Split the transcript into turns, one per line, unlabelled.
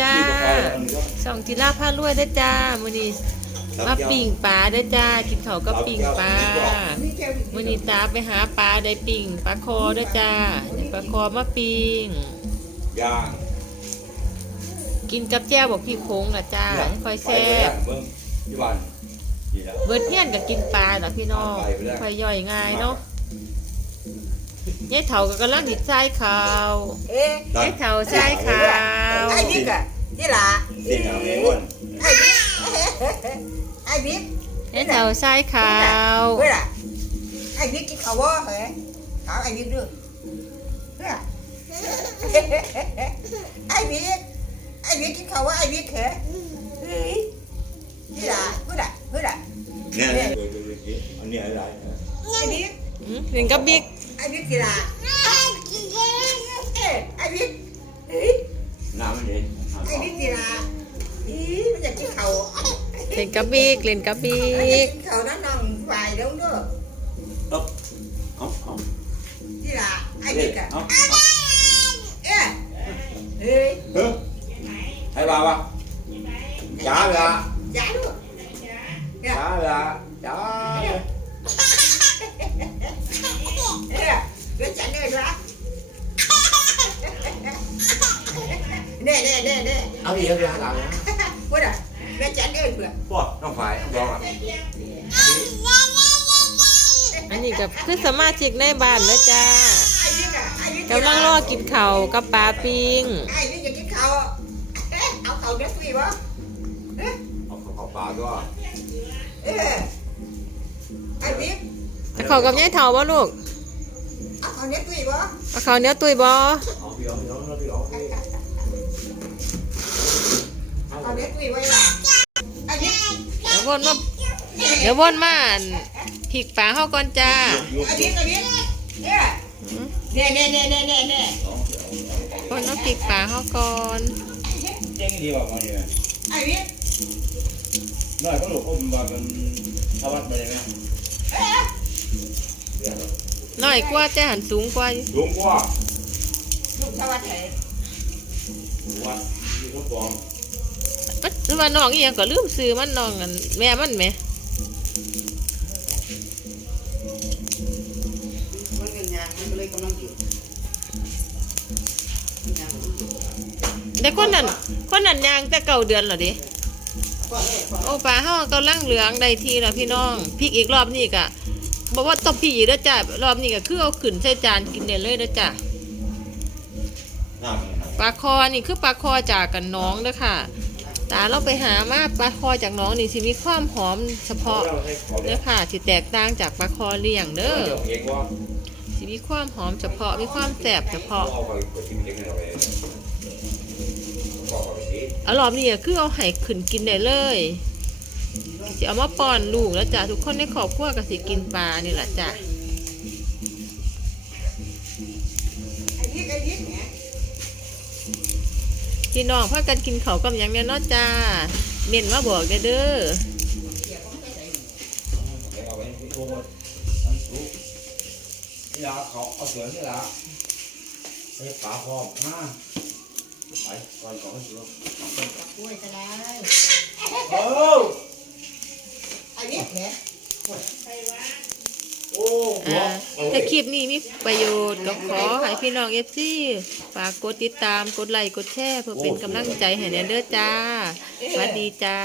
จ้าสองจิราพารวยเด้อจ้ามื้อนี้มาปิ้งปลาเด้อจ้ากินข้าวกับปิ้งปลามื้อนี้ตาไปหาปลาได้ปิ้งปลาคอเด้อจ้าได้ปลาคอมาปิ้ง
ย่าง
กินกับแจ่วบอกพี่โค้งล่ะจ้าค่อยแซ่บ
เบิ่งที่บ้านนี่แหละ
เบิดเฮียนก็กินปลาล่ะพี่น้อง
ไปไปแล้ว
ค่อยย่อยง่ายเนาะ ยายเฒ่าก็กำลังดิใส่ข้าว
เอ๊ะ
ยายเฒ่าใส่ข้าว
ไอ้บิ๊กอะนี่ล่ะ
สิ่งเอาไอ้อ้วน
ไอ้บิ๊กไอ้บิ๊ก
ยายเฒ่าใส่ข้าว
เฮ้ยล่ะไอ้บิ๊กกินข้าวบ่เหรอถามไอ้บิ๊กดูเฮ้ยล่ะไอ้บิ๊กไอ้บิ๊กกินข้าวบ่ไอ้บิ๊กเหรอเฮ้ยนี่ล่ะเฮ้ยล่ะเฮ้ยล่ะ
เนี่ยเนี่ยเดี๋ยวเดี๋ยวเดี๋ยวอันนี้อะไรนะ
ไอ้บิ๊ก
อืมเล่นกับบิ๊ก
ไอ้บิ๊กกี่ล่ะเอ๊ะไอ้บิ๊กเฮ้ย
น้ำมันเย็น
ไอ้บิ๊กกี่ล่ะอีมันอยากกินข้าว
เล่นกับบิ๊กเล่นกับบิ๊
ไอ้บิ๊
ก
กกินข้าวนั่นน้องฝ่ายเด้อเด้อ
เอาเอาเอา
นี่ล่ะไอ้
เฮ้
บิ๊
ย
กอะ
เอาเอา
เอ๊ะเฮ้ย
เฮ้ยให้บ้าวะจ้าเลยอะ
giả luôn
จ้าเลยอะจ้า
nè nè nè nè
เอาอีกเอาอีกหลังนะ
quên rồi cái chảnh này kìa
พวกน้องฝ่ายน้องอะ
อันนี้ก็คือสมาชิกในบ้านนะจ้ากำลังรอกินเข้ากับปลาปิ้ง
ai biết những cái khẩu áo khẩu nó tùy bó
เอาเอาปลาก็
ai biết
จะข้ากับยายเฒ่าบ่ลูก
áo khẩu nó tùy bó
เอาข้าวเนียวตุยบ่
เอาพี่เอาพี่เอาพี่เอาพี่
เดี๋ยววนมาเดี๋ยววนมาอั่นพริกปลาเฮาก่อนจ้า
ai biết ai biết nè nè nè nè nè nè
วนมาพริกปลาเฮาก่อน
เจ๊งดีกว่ามันเนี่ย
ai biết
น้อยก็หลุดอุ้มมาเป็นชาวบ้านไปเลยไหมเดี๋ยว
น้อยกว่าแต่หันสูงกว่า
หลวงพ่อ
lúc sao anh thể
วัดที่เขาบอก
มันหรือว่าน้องอีหยังก็ลืมซื้อมันน้องอันแม่มันแหม
Con gần nhà, con lấy con năm triệu. Nhà,
แต่คนนั้นคนนั้นย่างแต่เก่าเดือนแล้วดิ
con này, con
โอ้ปลาเฮากำลังเหลืองได้ทีแล้วพี่น้องพริกอีกรอบนี้ก็บอกว่าต้องพริกอีกแล้วจ้ารอบนี้ก็คือเอาขึ้นใส่จานกินได้เลยนะจ้ะ
หน้ามันนะ
ปลาคอนี่คือปลาคอจากกันน้องเด้อค่ะ ตาเราไปหามาปลาคอจากน้องนี่สิมีความหอมเฉพาะ
เราให้ขอ
เด้อค่ะสิแตกต่างจากปลาคอเลี้ยงเด้อสิมีความหอมเฉพาะมีความแสบเฉพาะ
อาไปกดที่อกเนี้
ก็คือเอาไห้ขึ้นกินได้เลยสิเอามาป้อนลูกแล้วจ้ะทุกคนในครอบครัวก็สิกินปลานี่แหละจ้ะ พี่น้องพากันกินเขากับอยังเนี่ยเนาะจ้าเมียนมาบอกเด้อเด้อ
เดี๋ยวเอาไปที่โทรหมดนั่นถูกนี่ละเขาเอาเสือนี่ละไปปลาพร้อมมาไปก่อนก่อนให้ดู
Ui, ta đây.
โอ้
Ai biết nhỉ?
โอ้หัว
อ่า
เอา
ถ้าคลิปนี้มีประโยชน์ก็ขอให้พี่น้องเอฟซีฝากกดติดตามกดไลค์กดแชร์เพื่อเป็นกำลังใจให้แนนเด้อจ้าสวัสดีจ้า